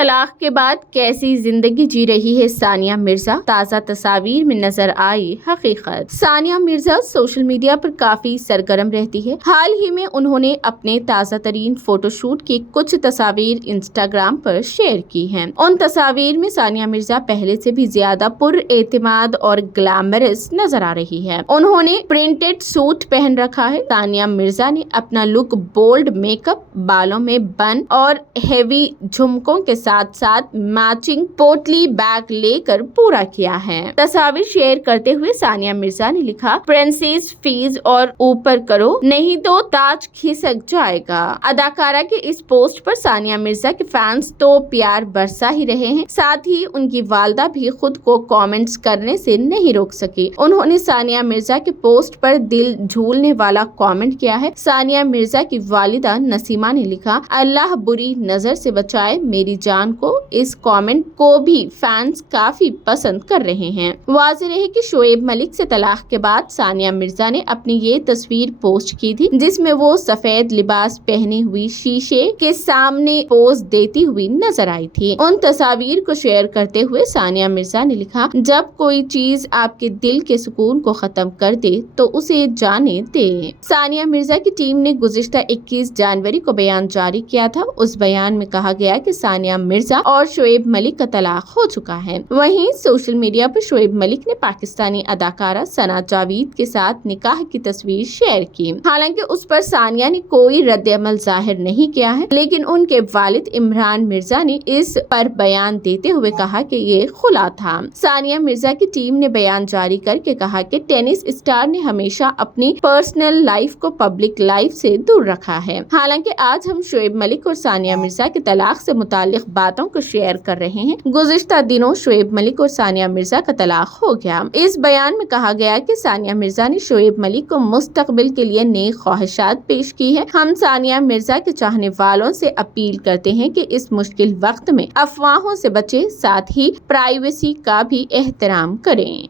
طلاق کے بعد کیسی زندگی جی رہی ہے ثانیہ مرزا، تازہ تصاویر میں نظر آئی حقیقت۔ ثانیہ مرزا سوشل میڈیا پر کافی سرگرم رہتی ہے۔ حال ہی میں انہوں نے اپنے تازہ ترین فوٹو شوٹ کی کچھ تصاویر انسٹاگرام پر شیئر کی ہیں۔ ان تصاویر میں ثانیہ مرزا پہلے سے بھی زیادہ پر اعتماد اور گلیمرس نظر آ رہی ہے۔ انہوں نے پرنٹڈ سوٹ پہن رکھا ہے۔ ثانیہ مرزا نے اپنا لک بولڈ میک اپ، بالوں میں بن اور ہیوی جھمکوں کے ساتھ ساتھ میچنگ پوٹلی بیگ لے کر پورا کیا ہے۔ تصاویر شیئر کرتے ہوئے ثانیہ مرزا نے لکھا، پرنسس فیز اور اوپر کرو نہیں تو تاج کھسک جائے گا۔ اداکارہ کے اس پوسٹ پر ثانیہ مرزا کے فینس تو پیار برسا ہی رہے ہیں، ساتھ ہی ان کی والدہ بھی خود کو کامنٹس کرنے سے نہیں روک سکی۔ انہوں نے ثانیہ مرزا کے پوسٹ پر دل جھولنے والا کامنٹ کیا ہے۔ ثانیہ مرزا کی والدہ نسیمہ نے لکھا، اللہ بری نظر سے بچائے میری جان کو۔ اس کامنٹ کو بھی فینس کافی پسند کر رہے ہیں۔ واضح رہے کہ شعیب ملک سے طلاق کے بعد ثانیہ مرزا نے اپنی یہ تصویر پوسٹ کی تھی، جس میں وہ سفید لباس پہنے ہوئی شیشے کے سامنے پوز دیتی ہوئی نظر آئی تھی۔ ان تصاویر کو شیئر کرتے ہوئے ثانیہ مرزا نے لکھا، جب کوئی چیز آپ کے دل کے سکون کو ختم کر دے تو اسے جانے دیں۔ ثانیہ مرزا کی ٹیم نے گزشتہ 21 جنوری کو بیان جاری کیا تھا۔ اس بیان میں کہا گیا کہ ثانیہ مرزا اور شعیب ملک کا طلاق ہو چکا ہے۔ وہیں سوشل میڈیا پر شعیب ملک نے پاکستانی اداکارہ ثنا جاوید کے ساتھ نکاح کی تصویر شیئر کی۔ حالانکہ اس پر ثانیہ نے کوئی رد عمل ظاہر نہیں کیا ہے، لیکن ان کے والد عمران مرزا نے اس پر بیان دیتے ہوئے کہا کہ یہ خلا تھا۔ ثانیہ مرزا کی ٹیم نے بیان جاری کر کے کہا کہ ٹینس اسٹار نے ہمیشہ اپنی پرسنل لائف کو پبلک لائف سے دور رکھا ہے۔ حالانکہ آج ہم شعیب ملک اور ثانیہ مرزا کے طلاق سے متعلق باتوں کو شیئر کر رہے ہیں۔ گزشتہ دنوں شعیب ملک اور ثانیہ مرزا کا طلاق ہو گیا۔ اس بیان میں کہا گیا کہ ثانیہ مرزا نے شعیب ملک کو مستقبل کے لیے نیک خواہشات پیش کی ہے۔ ہم ثانیہ مرزا کے چاہنے والوں سے اپیل کرتے ہیں کہ اس مشکل وقت میں افواہوں سے بچیں، ساتھ ہی پرائیویسی کا بھی احترام کریں۔